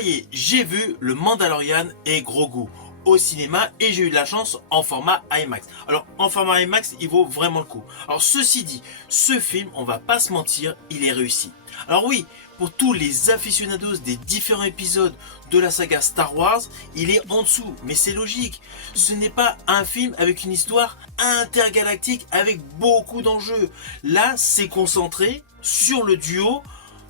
Ça y est, j'ai vu le Mandalorian et Grogu au cinéma et j'ai eu de la chance en format IMAX. Alors en format IMAX, il vaut vraiment le coup. Alors ceci dit, ce film, on va pas se mentir, il est réussi. Alors oui, pour tous les aficionados des différents épisodes de la saga Star Wars, il est en dessous, mais c'est logique. Ce n'est pas un film avec une histoire intergalactique avec beaucoup d'enjeux. Là, c'est concentré sur le duo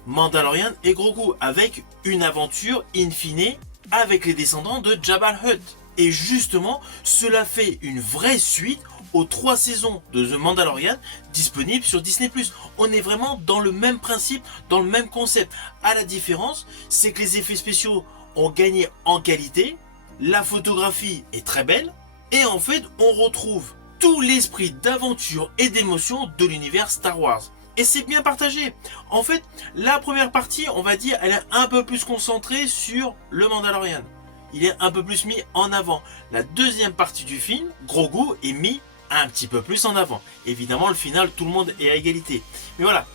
Mandalorian et Grogu avec une aventure in fine avec les descendants de Jabba the Hutt. Et justement, cela fait une vraie suite aux 3 saisons de The Mandalorian disponibles sur Disney+. On est vraiment dans le même principe, dans le même concept. À la différence, c'est que les effets spéciaux ont gagné en qualité, la photographie est très belle, et en fait, on retrouve tout l'esprit d'aventure et d'émotion de l'univers Star Wars. Et c'est bien partagé. En fait, la première partie, on va dire, elle est un peu plus concentrée sur le Mandalorian. Il est un peu plus mis en avant. La deuxième partie du film, Grogu, est mis un petit peu plus en avant. Évidemment, le final, tout le monde est à égalité. Mais voilà,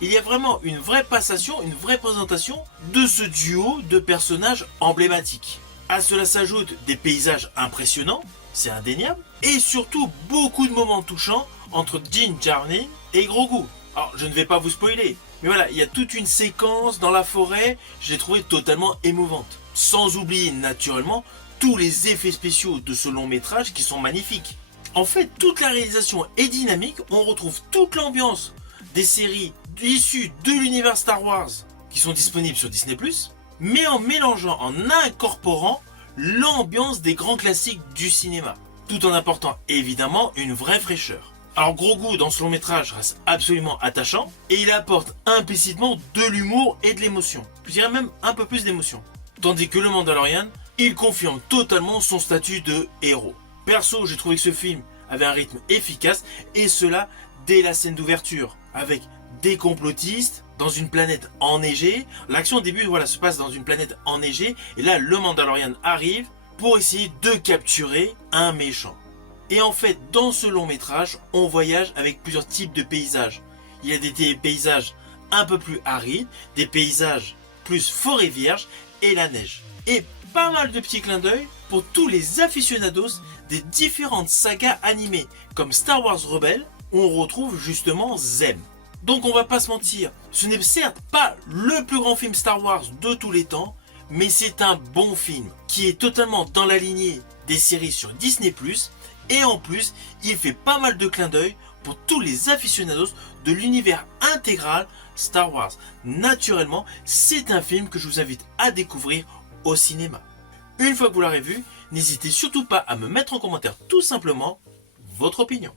il y a vraiment une vraie passation, une vraie présentation de ce duo de personnages emblématiques. À cela s'ajoutent des paysages impressionnants, c'est indéniable, et surtout beaucoup de moments touchants entre Din Djarin et Grogu. Alors, je ne vais pas vous spoiler, mais voilà, il y a toute une séquence dans la forêt, je l'ai trouvée totalement émouvante. Sans oublier, naturellement, tous les effets spéciaux de ce long métrage qui sont magnifiques. En fait, toute la réalisation est dynamique, on retrouve toute l'ambiance des séries issues de l'univers Star Wars qui sont disponibles sur Disney+, mais en mélangeant, en incorporant l'ambiance des grands classiques du cinéma, tout en apportant évidemment une vraie fraîcheur. Alors Grogu dans ce long métrage reste absolument attachant et il apporte implicitement de l'humour et de l'émotion. Je dirais même un peu plus d'émotion. Tandis que le Mandalorian, il confirme totalement son statut de héros. Perso, j'ai trouvé que ce film avait un rythme efficace et cela dès la scène d'ouverture avec des complotistes dans une planète enneigée. L'action au début voilà, se passe dans une planète enneigée et là le Mandalorian arrive pour essayer de capturer un méchant. Et en fait, dans ce long métrage, on voyage avec plusieurs types de paysages. Il y a des paysages un peu plus arides, des paysages plus forêt vierge et la neige. Et pas mal de petits clins d'œil pour tous les aficionados des différentes sagas animées, comme Star Wars Rebels, où on retrouve justement Zem. Donc on va pas se mentir, ce n'est certes pas le plus grand film Star Wars de tous les temps, mais c'est un bon film qui est totalement dans la lignée des séries sur Disney+, et en plus, il fait pas mal de clins d'œil pour tous les aficionados de l'univers intégral Star Wars. Naturellement, c'est un film que je vous invite à découvrir au cinéma. Une fois que vous l'aurez vu, n'hésitez surtout pas à me mettre en commentaire tout simplement votre opinion.